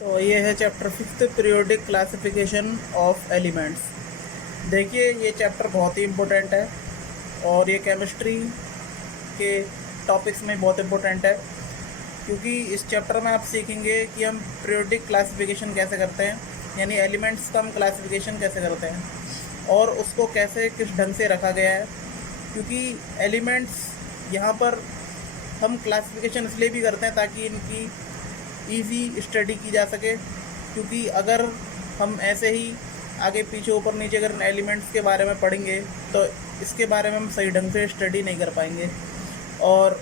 तो ये है chapter 5 periodic classification of elements. देखिए ये चैप्टर बहुत ही इम्पोर्टेंट है और ये केमिस्ट्री के टॉपिक्स में बहुत इम्पोर्टेंट है, क्योंकि इस चैप्टर में आप सीखेंगे कि हम पीरियोडिक क्लासिफिकेशन कैसे करते हैं, यानी एलिमेंट्स का हम क्लासिफिकेशन कैसे करते हैं और उसको कैसे किस ढंग से रखा गया है। क्योंकि एलिमेंट्स यहाँ पर हम क्लासिफिकेशन इसलिए भी करते हैं ताकि इनकी ईजी स्टडी की जा सके, क्योंकि अगर हम ऐसे ही आगे पीछे ऊपर नीचे अगर एलिमेंट्स के बारे में पढ़ेंगे तो इसके बारे में हम सही ढंग से स्टडी नहीं कर पाएंगे। और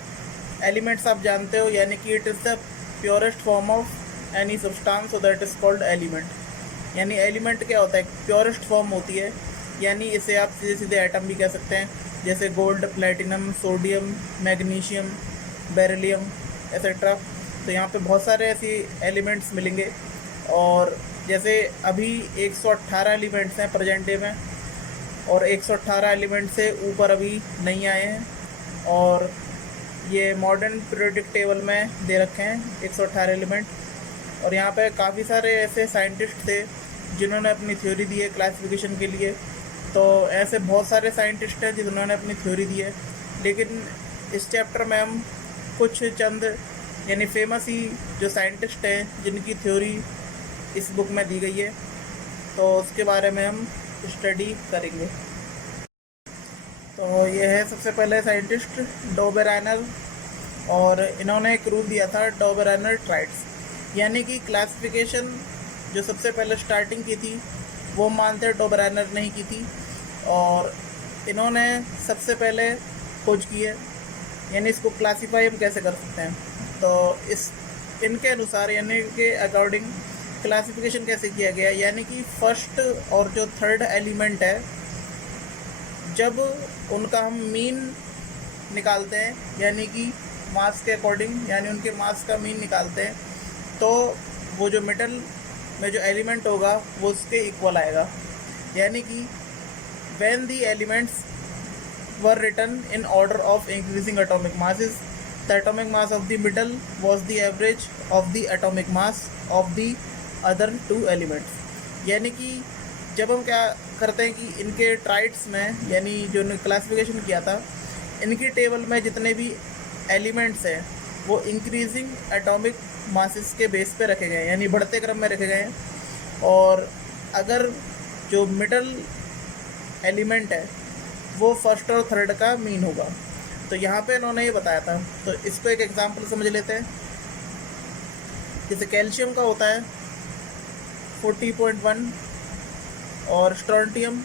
एलिमेंट्स आप जानते हो, यानी कि it is the purest form of any substance, so that is called element. यानी एलिमेंट क्या होता है, प्योरेस्ट फॉर्म होती है, यानी इसे आप सीधे सीधे एटम भी कह सकते हैं, जैसे gold, platinum, sodium, magnesium, beryllium etcetera. तो यहाँ पे बहुत सारे ऐसी एलिमेंट्स मिलेंगे, और जैसे अभी 118 एलिमेंट्स हैं प्रेजेंट डे में, और 118 एलिमेंट से ऊपर अभी नहीं आए हैं, और ये मॉडर्न पीरियोडिक टेबल में दे रखे हैं 118 एलिमेंट। और यहाँ पे काफ़ी सारे ऐसे साइंटिस्ट थे जिन्होंने अपनी थ्योरी दी है क्लासिफिकेशन के लिए। तो ऐसे बहुत सारे साइंटिस्ट हैं जिन्होंने अपनी थ्योरी दी है, लेकिन इस चैप्टर में हम कुछ चंद यानी फेमस ही जो साइंटिस्ट हैं जिनकी थ्योरी इस बुक में दी गई है, तो उसके बारे में हम स्टडी करेंगे। तो ये है सबसे पहले साइंटिस्ट डोबेराइनर, और इन्होंने एक रूल दिया था डोबेराइनर ट्राइड्स, यानी कि क्लासिफिकेशन जो सबसे पहले स्टार्टिंग की थी वो मानते डोबेराइनर ने ही की थी, और इन्होंने सबसे पहले खोज की है, यानी इसको क्लासीफाई हम कैसे कर सकते हैं। तो इस इनके अनुसार यानी के अकॉर्डिंग क्लासिफिकेशन कैसे किया गया, यानी कि फर्स्ट और जो थर्ड एलिमेंट है, जब उनका हम मीन निकालते हैं, यानी कि मास के अकॉर्डिंग, यानी उनके मास का मीन निकालते हैं, तो वो जो मिडल में जो एलिमेंट होगा वो उसके इक्वल आएगा। यानी कि when the elements were written in order of increasing atomic masses, the atomic mass of the middle was the average of the atomic mass of the other two elements। यानी कि जब हम क्या करते हैं कि इनके ट्राइड्स में, यानी जो क्लासिफिकेशन किया था, इनकी टेबल में जितने भी एलिमेंट्स हैं वो इंक्रीजिंग एटॉमिक मासेस के बेस पे रखे गए हैं, यानी बढ़ते क्रम में रखे गए हैं। और अगर जो मिडल एलिमेंट है वो फर्स्ट और थर्ड का मीन होगा। तो यहाँ पे इन्होंने ये बताया था, तो इसको एक एग्जांपल समझ लेते हैं। जैसे कैल्शियम का होता है 40.1, और स्ट्रोंटियम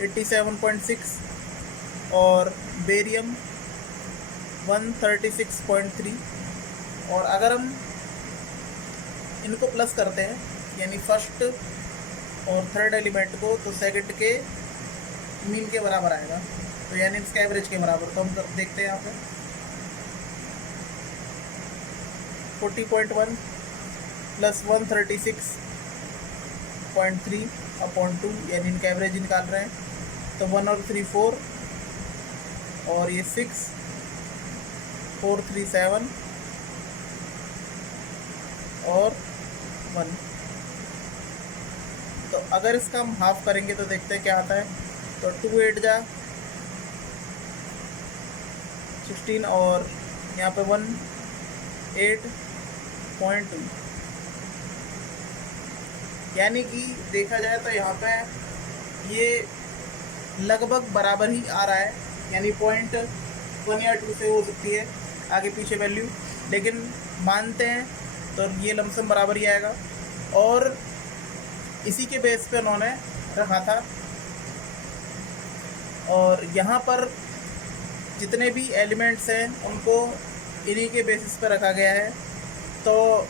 87.6, और बेरियम 136.3। और अगर हम इनको प्लस करते हैं, यानी फर्स्ट और थर्ड एलिमेंट को, तो सेकंड के मीन के बराबर आएगा, तो यानी इसके एवरेज के बराबर। तो हम देखते हैं यहाँ पे 40.1 प्लस 136.3/2, यानी इनका एवरेज निकाल रहे हैं। तो 1 और 3 4, और ये 6, 4 3 7 और 1। तो अगर इसका हम हाफ करेंगे तो देखते हैं क्या आता है। तो 2 8 जा 16, और यहाँ पे 1 8.2, यानी कि देखा जाए तो यहाँ पे ये लगभग बराबर ही आ रहा है, यानी 0.1 या 2 से हो सकती है आगे पीछे वैल्यू, लेकिन मानते हैं तो ये लमसम बराबर ही आएगा। और इसी के बेस पे उन्होंने रखा था, और यहाँ पर जितने भी एलिमेंट्स हैं उनको इन्हीं के बेसिस पर रखा गया है। तो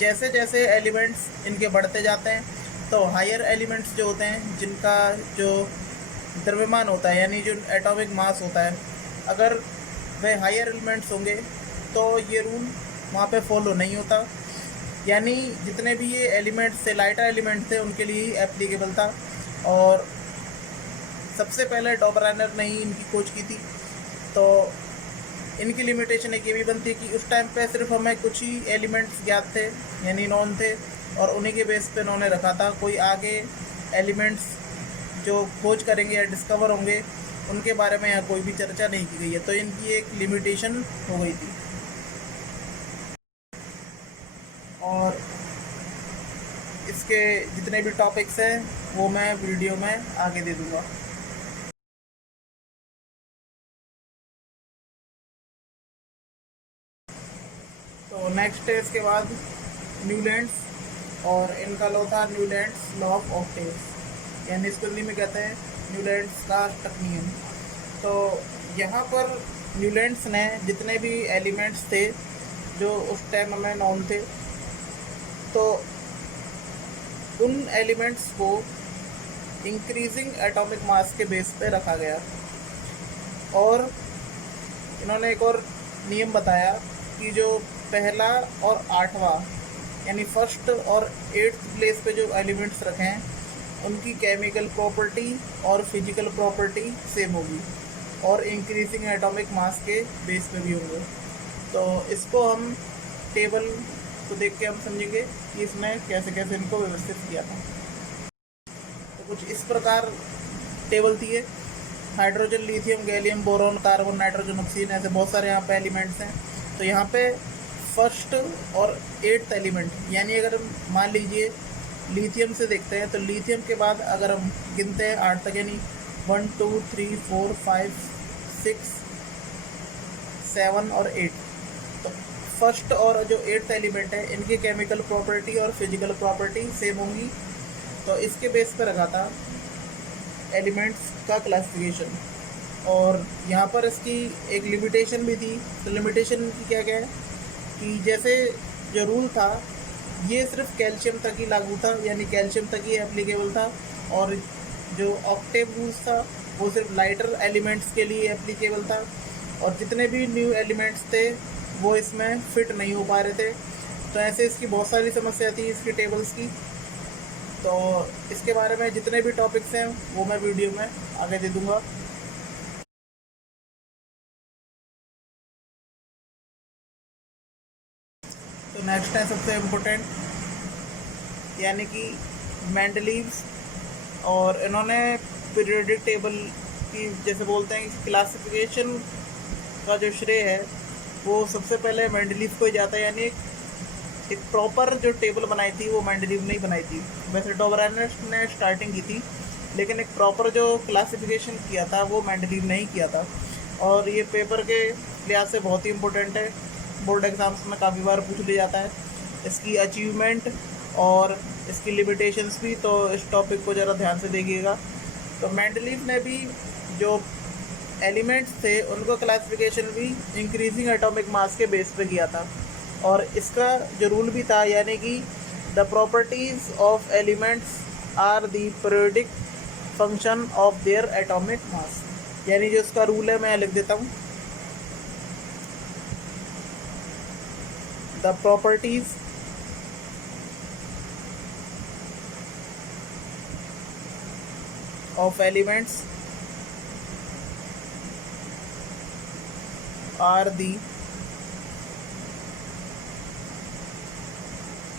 जैसे जैसे एलिमेंट्स इनके बढ़ते जाते हैं, तो हायर एलिमेंट्स जो होते हैं, जिनका जो द्रव्यमान होता है, यानी जो एटॉमिक मास होता है, अगर वह हायर एलिमेंट्स होंगे तो ये रूल वहाँ पे फॉलो नहीं होता। यानी जितने भी ये एलिमेंट्स थे, लाइटर एलिमेंट्स थे, उनके लिए ही एप्लीकेबल था। और सबसे पहले डोबेराइनर ने ही इनकी खोज की थी। तो इनकी लिमिटेशन एक ये भी बनती है कि उस टाइम पे सिर्फ हमें कुछ ही एलिमेंट्स ज्ञात थे, यानी नॉन थे, और उन्हीं के बेस पे इन्होंने रखा था। कोई आगे एलिमेंट्स जो खोज करेंगे या डिस्कवर होंगे उनके बारे में यहाँ कोई भी चर्चा नहीं की गई है, तो इनकी एक लिमिटेशन हो गई थी। और इसके जितने भी टॉपिक्स हैं वो मैं वीडियो में आगे दे दूँगा। तो नेक्स्ट है इसके बाद न्यूलैंड्स, और इनका लॉ था न्यूलैंड्स लॉ ऑफ ऑक्टेव्स, यानी इसको हिंदी में कहते हैं न्यूलैंड्स का अष्टक नियम। तो यहाँ पर न्यूलैंड्स ने जितने भी एलिमेंट्स थे जो उस टाइम में नॉन थे, तो उन एलिमेंट्स को इंक्रीजिंग एटॉमिक मास के बेस पे रखा गया। और इन्होंने एक और नियम बताया कि जो पहला और आठवां यानी फर्स्ट और एट्थ प्लेस पे जो एलिमेंट्स रखे हैं उनकी केमिकल प्रॉपर्टी और फिजिकल प्रॉपर्टी सेम होगी और इंक्रीजिंग एटॉमिक मास के बेस पे भी होंगे। तो इसको हम टेबल को देख के हम समझेंगे कि इसमें कैसे कैसे इनको व्यवस्थित किया था। तो कुछ इस प्रकार टेबल थी है। Hydrogen, lithium, gallium, boron, carbon, nitrogen, oxygen, ऐसे बहुत सारे यहाँ पे एलिमेंट्स हैं। तो यहाँ पे फर्स्ट और एट्थ एलिमेंट, यानी अगर हम मान लीजिए लिथियम से देखते हैं तो लिथियम के बाद अगर हम गिनते हैं 8 तक, यानी 1 2 3 4 5 6 7 और 8, तो फर्स्ट और जो एट्थ एलिमेंट है इनकी केमिकल प्रॉपर्टी और फिजिकल प्रॉपर्टी सेम होंगी। तो इसके बेस पर रखा था एलिमेंट्स का क्लासिफिकेशन। और यहाँ पर इसकी एक लिमिटेशन भी थी। तो लिमिटेशन की क्या क्या है कि जैसे जो रूल था ये सिर्फ कैल्शियम तक ही लागू था, यानी कैल्शियम तक ही एप्लीकेबल था। और जो ऑक्टेव रूल्स था वो सिर्फ लाइटर एलिमेंट्स के लिए एप्लीकेबल था, और जितने भी न्यू एलिमेंट्स थे वो इसमें फिट नहीं हो पा रहे थे। तो ऐसे इसकी बहुत सारी समस्या थी इसकी टेबल्स की। तो इसके बारे में जितने भी टॉपिक्स हैं वो मैं वीडियो में आगे दे दूँगा। तो नेक्स्ट है सबसे इम्पोर्टेंट, यानी कि मेंडलीव्स। और इन्होंने पीरियोडिक टेबल की, जैसे बोलते हैं कि क्लासिफिकेशन का जो श्रेय है वो सबसे पहले मेंडलीव को ही जाता है। यानी एक प्रॉपर जो टेबल बनाई थी वो मेंडलीव ने ही बनाई थी। वैसे डोबरानस ने स्टार्टिंग की थी, लेकिन एक प्रॉपर जो क्लासिफिकेशन किया था वो मेंडलीव ने ही किया था। और ये पेपर के लिहाज से बहुत ही इम्पोर्टेंट है, बोर्ड एग्ज़ाम्स में काफ़ी बार पूछ लिया जाता है। इसकी अचीवमेंट और इसकी लिमिटेशंस भी, तो इस टॉपिक को ज़रा ध्यान से देखिएगा। तो मेंडलीव ने भी जो एलिमेंट्स थे उनको क्लासिफिकेशन भी इंक्रीजिंग एटॉमिक मास के बेस पे किया था। और इसका जो रूल भी था, यानी कि the properties of elements are the periodic function of their atomic mass, यानी जो इसका रूल है मैं लिख देता हूँ। The properties of elements are the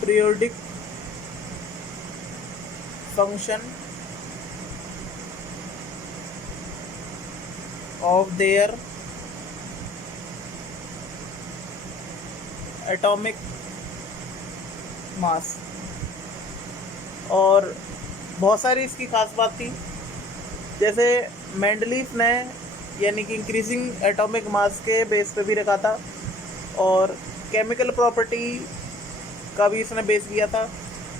periodic function of their atomic mass। और बहुत सारी इसकी खास बात थी, जैसे मेंडलीव ने यानी कि इंक्रीजिंग एटॉमिक मास के बेस पे भी रखा था, और केमिकल प्रॉपर्टी का भी इसने बेस किया था।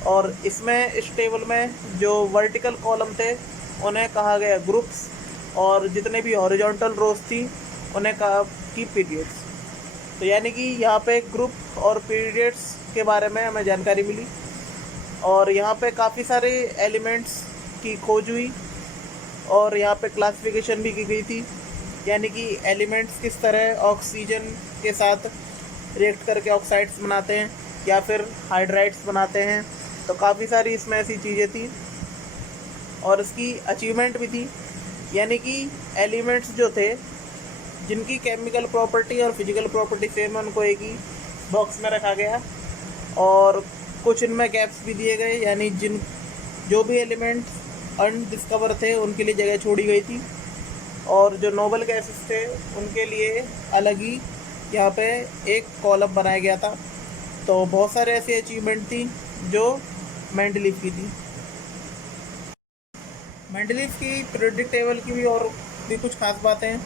और इसमें इस टेबल में जो वर्टिकल कॉलम थे उन्हें कहा गया ग्रुप्स, और जितने भी हॉरिजॉन्टल रोज थी उन्हें कहा कि पीरियड्स। तो यानी कि यहाँ पे ग्रुप और पीरियड्स के बारे में हमें जानकारी मिली। और यहाँ पे काफ़ी सारे एलिमेंट्स की खोज हुई और यहाँ पे क्लासिफिकेशन भी की गई थी, यानी कि एलिमेंट्स किस तरह ऑक्सीजन के साथ रिएक्ट करके ऑक्साइड्स बनाते हैं या फिर हाइड्राइड्स बनाते हैं। तो काफ़ी सारी इसमें ऐसी चीज़ें थी और इसकी अचीवमेंट भी थी, यानी कि एलिमेंट्स जो थे जिनकी केमिकल प्रॉपर्टी और फिजिकल प्रॉपर्टी सेम है उनको एक ही बॉक्स में रखा गया, और कुछ इनमें गैप्स भी दिए गए, यानी जो भी एलिमेंट्स अनडिस्कवर थे उनके लिए जगह छोड़ी गई थी, और जो नोबल गैसेस थे उनके लिए अलग ही यहाँ पे एक कॉलम बनाया गया था। तो बहुत सारे ऐसी अचीवमेंट थी जो मेंडलीफ की थी। मेंडलीफ की पीरियोडिक टेबल की भी और भी कुछ खास बातें हैं,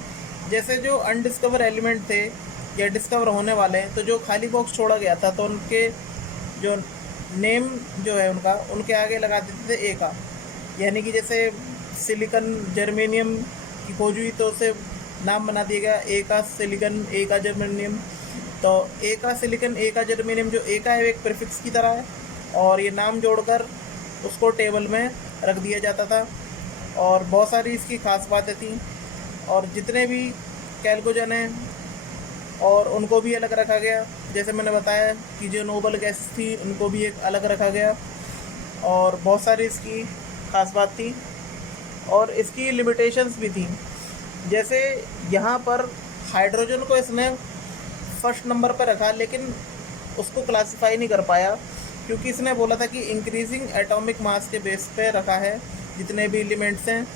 जैसे जो अनडिस्कवर एलिमेंट थे या डिस्कवर होने वाले हैं, तो जो खाली बॉक्स छोड़ा गया था तो उनके जो नेम जो है उनके आगे लगा देते थे ए का, यानी कि जैसे सिलिकॉन जर्मेनियम की खोज हुई तो उसे नाम बना दिया गया ए का सिलिकॉन, ए का जर्मेनियम। तो ए का सिलिकॉन, ए का जर्मेनियम, जो ए का है एक प्रीफिक्स की तरह है, और ये नाम जोड़कर उसको टेबल में रख दिया जाता था। और बहुत सारी इसकी खास बातें थी, और जितने भी कैल्कोजन हैं और उनको भी अलग रखा गया। जैसे मैंने बताया कि जो नोबल गैस थी उनको भी एक अलग रखा गया, और बहुत सारी इसकी खास बात थी, और इसकी लिमिटेशंस भी थी। जैसे यहाँ पर हाइड्रोजन को इसने फर्स्ट नंबर पर रखा, लेकिन उसको क्लासिफाई नहीं कर पाया, क्योंकि इसने बोला था कि इंक्रीजिंग एटॉमिक मास के बेस पे रखा है जितने भी एलिमेंट्स हैं।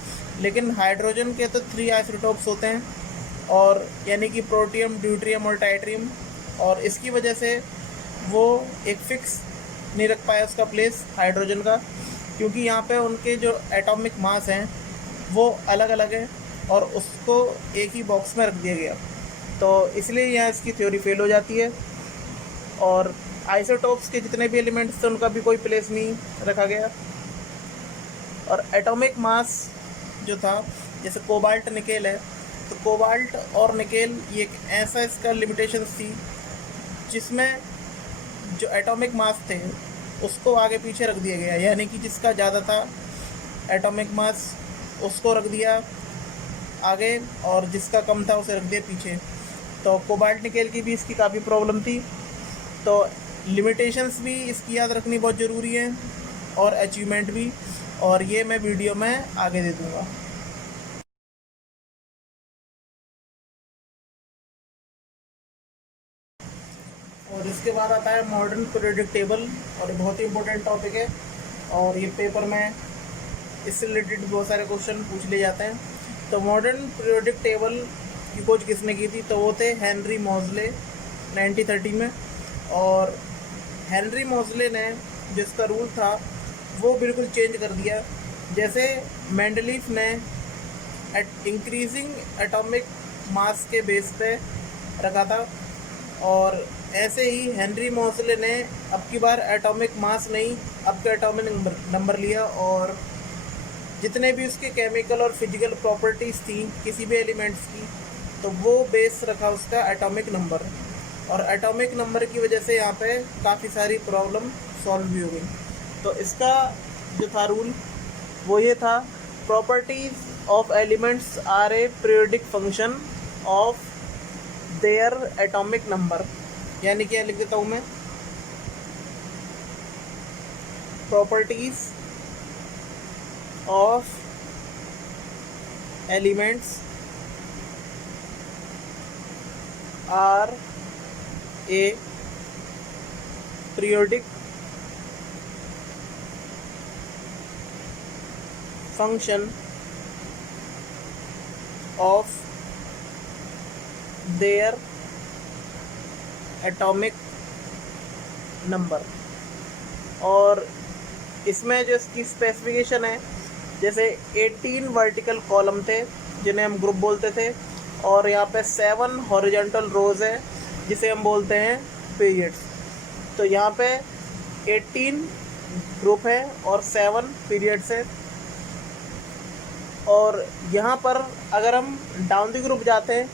लेकिन हाइड्रोजन के तो 3 आइसोटोप्स होते हैं, और यानी कि प्रोटियम, ड्यूट्रियम और टाइट्रियम, और इसकी वजह से वो एक फिक्स नहीं रख पाया उसका प्लेस हाइड्रोजन का, क्योंकि यहाँ पे उनके जो एटॉमिक मास हैं वो अलग अलग हैं, और उसको एक ही बॉक्स में रख दिया गया। तो इसलिए यहाँ इसकी थ्योरी फेल हो जाती है, और आइसोटोप्स के जितने भी एलिमेंट्स थे उनका भी कोई प्लेस नहीं रखा गया। और एटॉमिक मास जो था, जैसे कोबाल्ट निकेल है, तो कोबाल्ट और निकेल ये एक ऐसा इसका लिमिटेशन थी जिसमें जो एटॉमिक मास थे उसको आगे पीछे रख दिया गया, यानी कि जिसका ज़्यादा था एटॉमिक मास उसको रख दिया आगे, और जिसका कम था उसे रख दिया पीछे। तो कोबाल्ट निकेल की भी इसकी काफ़ी प्रॉब्लम थी। तो लिमिटेशंस भी इसकी याद रखनी बहुत ज़रूरी है, और अचीवमेंट भी, और ये मैं वीडियो में आगे दे दूँगा। और इसके बाद आता है मॉडर्न पीरियोडिक टेबल, और ये बहुत ही इंपॉर्टेंट टॉपिक है, और ये पेपर में इससे रिलेटेड बहुत सारे क्वेश्चन पूछ लिए जाते हैं। तो मॉडर्न पीरियोडिक टेबल की खोज किसने की थी, तो वो थे हेनरी मोज़ले 1930 में। और हेनरी मोज़ले ने जिसका रूल था वो बिल्कुल चेंज कर दिया। जैसे मेंडलीफ ने इंक्रीजिंग एटॉमिक मास के बेस पे रखा था, और ऐसे ही हेनरी मोज़ले ने अब की बार एटॉमिक मास नहीं, अब का एटॉमिक नंबर लिया, और जितने भी उसके केमिकल और फिजिकल प्रॉपर्टीज़ थी किसी भी एलिमेंट्स की, तो वो बेस रखा उसका एटॉमिक नंबर, और एटॉमिक नंबर की वजह से यहाँ पे काफ़ी सारी प्रॉब्लम सॉल्व भी हो गई। तो इसका जो था रूल वो ये था, properties of elements are a periodic function of their atomic number. यानी क्या लिख देता हूँ मैं, properties of elements are a periodic function of their atomic number। और इसमें जो इसकी स्पेसिफिकेशन है, जैसे 18 वर्टिकल कॉलम थे जिन्हें हम ग्रुप बोलते थे, और यहाँ पे 7 हॉरिजॉन्टल रोज है जिसे हम बोलते हैं पीरियड्स। तो यहाँ पे 18 ग्रुप है और 7 पीरियड्स है। और यहाँ पर अगर हम डाउन द ग्रुप जाते हैं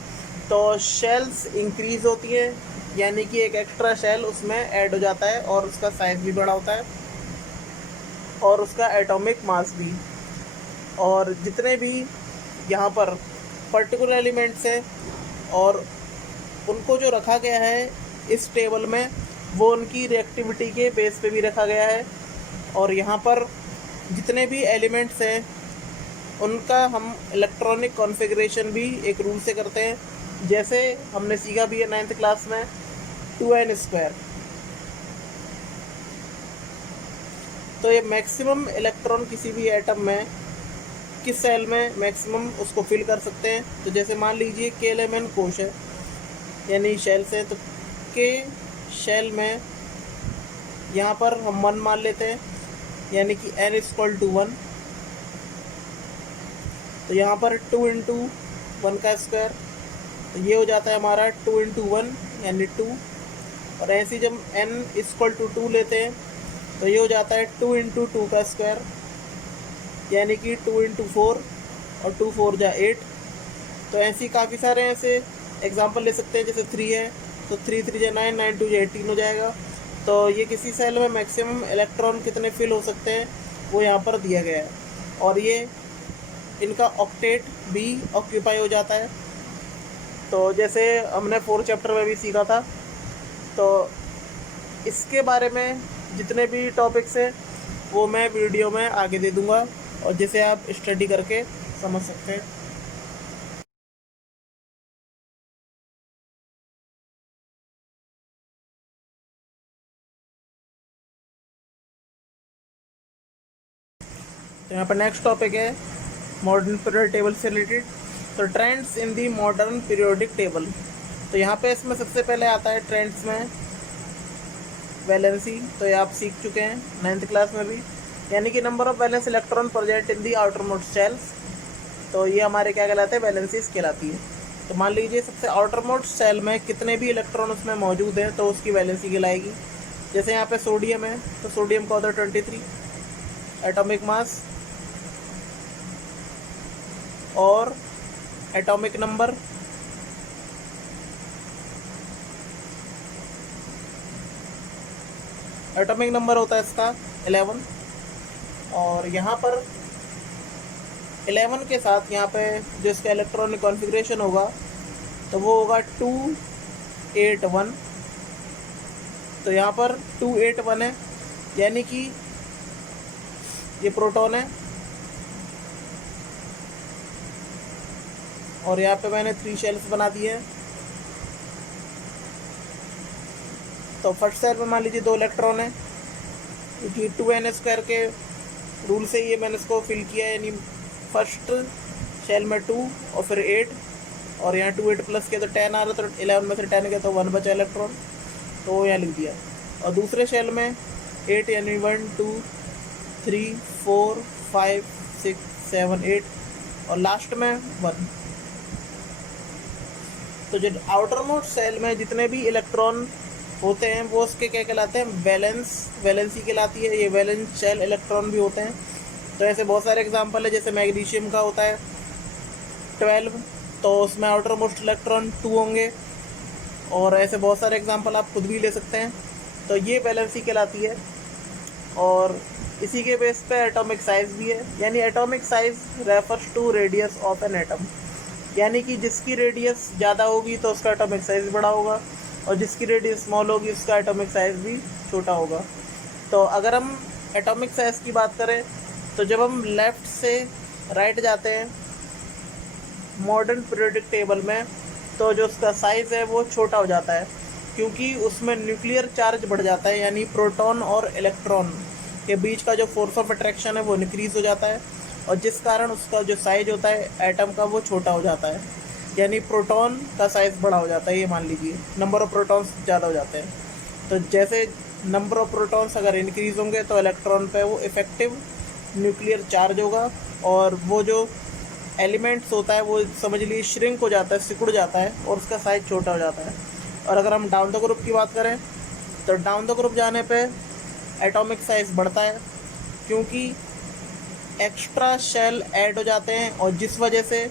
तो शेल्स इंक्रीज होती है, यानी कि एक एक्स्ट्रा शेल उसमें ऐड हो जाता है, और उसका साइज़ भी बड़ा होता है, और उसका एटॉमिक मास भी। और जितने भी यहाँ पर पर्टिकुलर एलिमेंट्स हैं और उनको जो रखा गया है इस टेबल में, वो उनकी रिएक्टिविटी के बेस पे भी रखा गया है। और यहाँ पर जितने भी एलिमेंट्स हैं उनका हम इलेक्ट्रॉनिक कॉन्फ़िगरेशन भी एक रूल से करते हैं, जैसे हमने सीखा भी है 9th क्लास में 2n²। तो ये मैक्सिमम इलेक्ट्रॉन किसी भी एटम में किस सेल में मैक्सिमम उसको फिल कर सकते हैं। तो जैसे मान लीजिए K11 कोश है यानी शेल से, तो के शेल में यहाँ पर हम 1 मान लेते हैं यानी कि n=1। तो यहाँ पर 2 × 1 का स्क्वायर, तो ये हो जाता है हमारा 2 × 1 यानी 2। और ऐसे ही जब n=2 लेते हैं तो ये हो जाता है 2 × 2 का स्क्वायर यानी कि 2 × 4 और 2 4 जा 8। तो ऐसे काफ़ी सारे ऐसे एग्जांपल ले सकते हैं। जैसे 3 है तो 3 3 जा 9, 9 2 जा 18 हो जाएगा। तो ये किसी सेल में मैक्सिमम इलेक्ट्रॉन कितने फिल हो सकते हैं वो यहाँ पर दिया गया है। और ये इनका ऑक्टेट भी ऑक्यूपाई हो जाता है। तो जैसे हमने 4 चैप्टर में भी सीखा था, तो इसके बारे में जितने भी टॉपिक्स हैं वो मैं वीडियो में आगे दे दूँगा और जिसे आप स्टडी करके समझ सकते हैं। तो यहाँ पर नेक्स्ट टॉपिक है मॉडर्न पीरियोडिक टेबल से रिलेटेड। तो trends in the modern periodic table. तो यहाँ पे इसमें सबसे पहले आता है ट्रेंड्स में वैलेंसी। तो ये आप सीख चुके हैं 9th क्लास में भी, यानी कि number of valence electron present in the outer most shells. तो ये हमारे क्या कहलाते हैं, वैलेंसीज कहलाती है। तो मान लीजिए सबसे आउटर मोस्ट सेल में कितने भी इलेक्ट्रॉन उसमें मौजूद हैं तो उसकी वैलेंसी कहलाएगी। जैसे यहाँ पे सोडियम है तो सोडियम का होता है 23 एटॉमिक मास और एटॉमिक नंबर होता है इसका 11। और यहाँ पर 11 के साथ यहाँ पे जो इसका इलेक्ट्रॉनिक कॉन्फ़िगरेशन होगा तो वो होगा 281। तो यहाँ पर 281 है यानी कि ये प्रोटॉन है और यहाँ पे मैंने 3 शेल्स बना दिए हैं। तो फर्स्ट सेल में मान लीजिए 2 इलेक्ट्रॉन है क्योंकि 2n² के रूल से ये मैंने इसको फिल किया, यानी फर्स्ट शेल में 2 और फिर 8 और यहाँ 2 8 प्लस के तो 10 आ रहा, तो 11 में से 10 के तो 1 बचा इलेक्ट्रॉन, तो वो यहाँ लिख दिया। और दूसरे शेल में 8 यानी 1 2 3 4 5 6 7 8 और लास्ट में 1। तो जो आउटर मोस्ट सेल में जितने भी इलेक्ट्रॉन होते हैं वो उसके क्या कहलाते हैं, वैलेंसी कहलाती है। ये वैलेंस शेल इलेक्ट्रॉन भी होते हैं। तो ऐसे बहुत सारे एग्जांपल है, जैसे मैग्नीशियम का होता है 12, तो उसमें आउटर मोस्ट इलेक्ट्रॉन 2 होंगे। और ऐसे बहुत सारे एग्जांपल आप खुद भी ले सकते हैं। तो ये वैलेंसी कहलाती है। और इसी के बेस पे एटॉमिक साइज भी है, यानी atomic size refers to radius of an atom, यानी कि जिसकी रेडियस ज़्यादा होगी तो उसका एटॉमिक साइज बड़ा होगा और जिसकी रेडियस स्मॉल होगी उसका एटॉमिक साइज भी छोटा होगा। तो अगर हम एटॉमिक साइज की बात करें तो जब हम लेफ़्ट से राइट जाते हैं मॉडर्न पीरियोडिक टेबल में तो जो उसका साइज़ है वो छोटा हो जाता है क्योंकि उसमें न्यूक्लियर चार्ज बढ़ जाता है, यानी प्रोटॉन और इलेक्ट्रॉन के बीच का जो फोर्स ऑफ अट्रैक्शन है वो इंक्रीज़ हो जाता है और जिस कारण उसका जो साइज होता है एटम का वो छोटा हो जाता है, यानी प्रोटॉन का साइज़ बड़ा हो जाता है। ये मान लीजिए नंबर ऑफ़ प्रोटॉन्स ज़्यादा हो जाते हैं। तो जैसे नंबर ऑफ़ प्रोटॉन्स अगर इंक्रीज़ होंगे तो इलेक्ट्रॉन पे वो इफ़ेक्टिव न्यूक्लियर चार्ज होगा और वो जो एलिमेंट्स होता है वो समझ लीजिए श्रिंक हो जाता है, सिकुड़ जाता है और उसका साइज छोटा हो जाता है। और अगर हम डाउन द ग्रुप की बात करें तो डाउन द ग्रुप जाने पे एटॉमिक साइज़ बढ़ता है क्योंकि एक्स्ट्रा शेल ऐड हो जाते हैं और जिस वजह से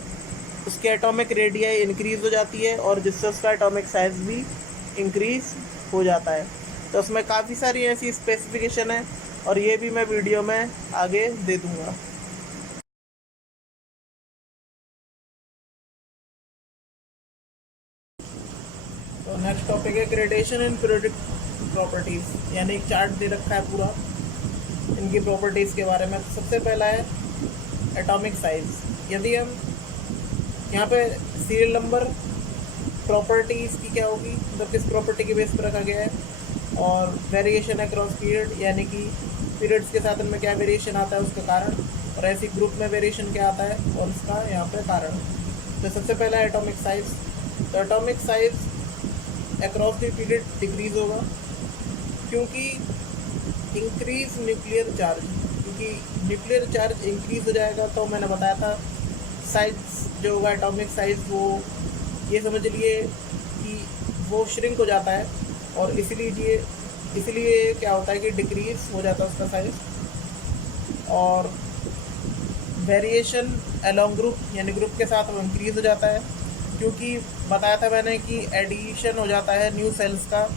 उसकी एटॉमिक रेडियाई इंक्रीज़ हो जाती है और जिससे उसका एटॉमिक साइज़ भी इंक्रीज़ हो जाता है। तो उसमें काफ़ी सारी ऐसी स्पेसिफिकेशन है और ये भी मैं वीडियो में आगे दे दूँगा। तो नेक्स्ट टॉपिक है ग्रेडेशन इन पीरियोडिक प्रॉपर्टीज़, यानी एक चार्ट दे रखा है पूरा इनकी प्रॉपर्टीज़ के बारे में। सबसे पहला है एटॉमिक साइज़। यदि हम यहाँ पे सीरियल नंबर प्रॉपर्टी इसकी क्या होगी, मतलब किस प्रॉपर्टी के बेस पर रखा गया है, और वेरिएशन अक्रॉस पीरियड यानी कि पीरियड्स के साथ इनमें क्या वेरिएशन आता है उसका कारण, और ऐसी ग्रुप में वेरिएशन क्या आता है और उसका यहाँ पे कारण। तो सबसे पहला है एटॉमिक साइज। तो atomic size across the period decrease होगा क्योंकि इंक्रीज न्यूक्लियर चार्ज, क्योंकि न्यूक्लियर चार्ज इंक्रीज हो जाएगा। तो मैंने बताया था साइज जो होगा एटॉमिक साइज, वो ये समझ लिए कि वो श्रिंक हो जाता है, और इसलिए क्या होता है कि डिक्रीज हो जाता है उसका साइज। और वेरिएशन अलोंग ग्रुप यानी ग्रुप के साथ वो इंक्रीज हो जाता है, क्योंकि बताया था मैंने कि एडिशन हो जाता है न्यू सेल्स का,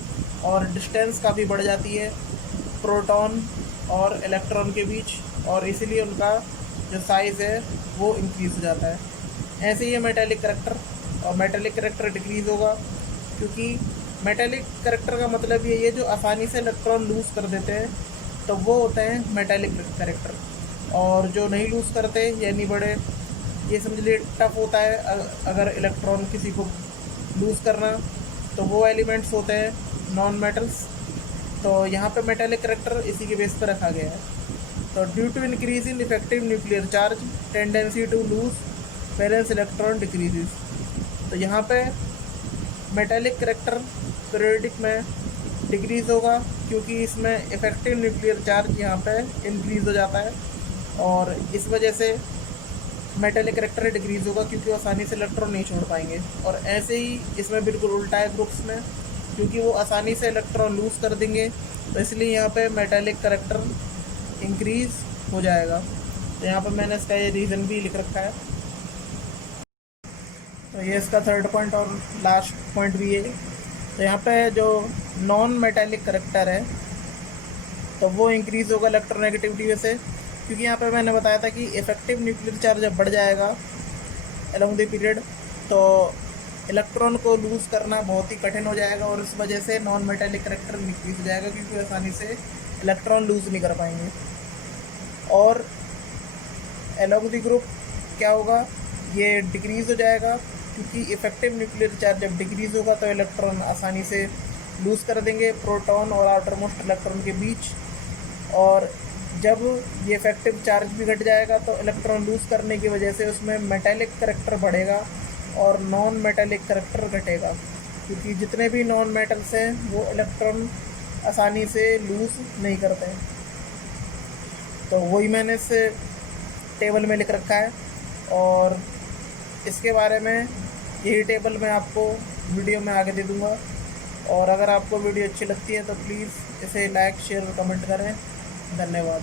और डिस्टेंस काफ़ी बढ़ जाती है प्रोटॉन और इलेक्ट्रॉन के बीच, और इसीलिए उनका जो साइज़ है वो इंक्रीज हो जाता है। ऐसे ही है मेटेलिक करैक्टर, और मेटेलिक करैक्टर डिक्रीज होगा क्योंकि मेटेलिक करैक्टर का मतलब यही है जो आसानी से इलेक्ट्रॉन लूज़ कर देते हैं, तो वो होते हैं मेटेलिक करैक्टर। और जो नहीं लूज़ करते यानी बड़े, ये समझ लिए टफ होता है अगर इलेक्ट्रॉन किसी को लूज़ करना, तो वो एलिमेंट्स होते हैं नॉन मेटल्स। तो यहाँ पे मेटेलिक करैक्टर इसी के बेस पर रखा गया है। तो due to increase in effective nuclear charge tendency to lose valence electron decreases. तो यहाँ पे मेटेलिक करैक्टर पीरियोडिक में डिक्रीज होगा क्योंकि इसमें इफेक्टिव न्यूक्लियर चार्ज यहाँ पे इंक्रीज हो जाता है, और इस वजह से मेटेलिक करैक्टर डिक्रीज होगा क्योंकि वो आसानी से इलेक्ट्रॉन नहीं छोड़ पाएंगे। और ऐसे ही इसमें बिल्कुल उल्टा है ग्रुप्स में, क्योंकि वो आसानी से इलेक्ट्रॉन लूज़ कर देंगे, तो इसलिए यहाँ पे मेटेलिक करैक्टर इंक्रीज हो जाएगा। तो यहाँ पर मैंने इसका ये रीज़न भी लिख रखा है। तो ये इसका थर्ड पॉइंट और लास्ट पॉइंट भी है। तो यहाँ पे जो नॉन मेटेलिक करैक्टर है तो वो इंक्रीज़ होगा इलेक्ट्रोनेगेटिविटी वजह से, क्योंकि यहाँ पे मैंने बताया था कि इफेक्टिव न्यूक्लियर चार्ज जब बढ़ जाएगा अलोंग द पीरियड, तो इलेक्ट्रॉन को लूज़ करना बहुत ही कठिन हो जाएगा, और इस वजह से नॉन मेटेलिक करैक्टर डिक्रीज हो जाएगा क्योंकि आसानी से इलेक्ट्रॉन लूज़ नहीं कर पाएंगे। और अलोंग द ग्रुप क्या होगा, ये डिक्रीज़ हो जाएगा क्योंकि इफेक्टिव न्यूक्लियर चार्ज जब डिक्रीज़ होगा तो इलेक्ट्रॉन आसानी से लूज़ कर देंगे प्रोटॉन और आउटर मोस्ट इलेक्ट्रॉन के बीच। और जब ये इफेक्टिव चार्ज भी घट जाएगा तो इलेक्ट्रॉन लूज़ करने की वजह से उसमें मेटेलिक करैक्टर बढ़ेगा और नॉन मेटेलिक करैक्टर घटेगा, क्योंकि जितने भी नॉन मेटल्स हैं वो इलेक्ट्रॉन आसानी से लूज़ नहीं करते हैं। तो वही मैंने इस टेबल में लिख रखा है, और इसके बारे में यही टेबल मैं आपको वीडियो में आगे दे दूँगा। और अगर आपको वीडियो अच्छी लगती है तो प्लीज़ इसे लाइक शेयर और कमेंट करें। धन्यवाद।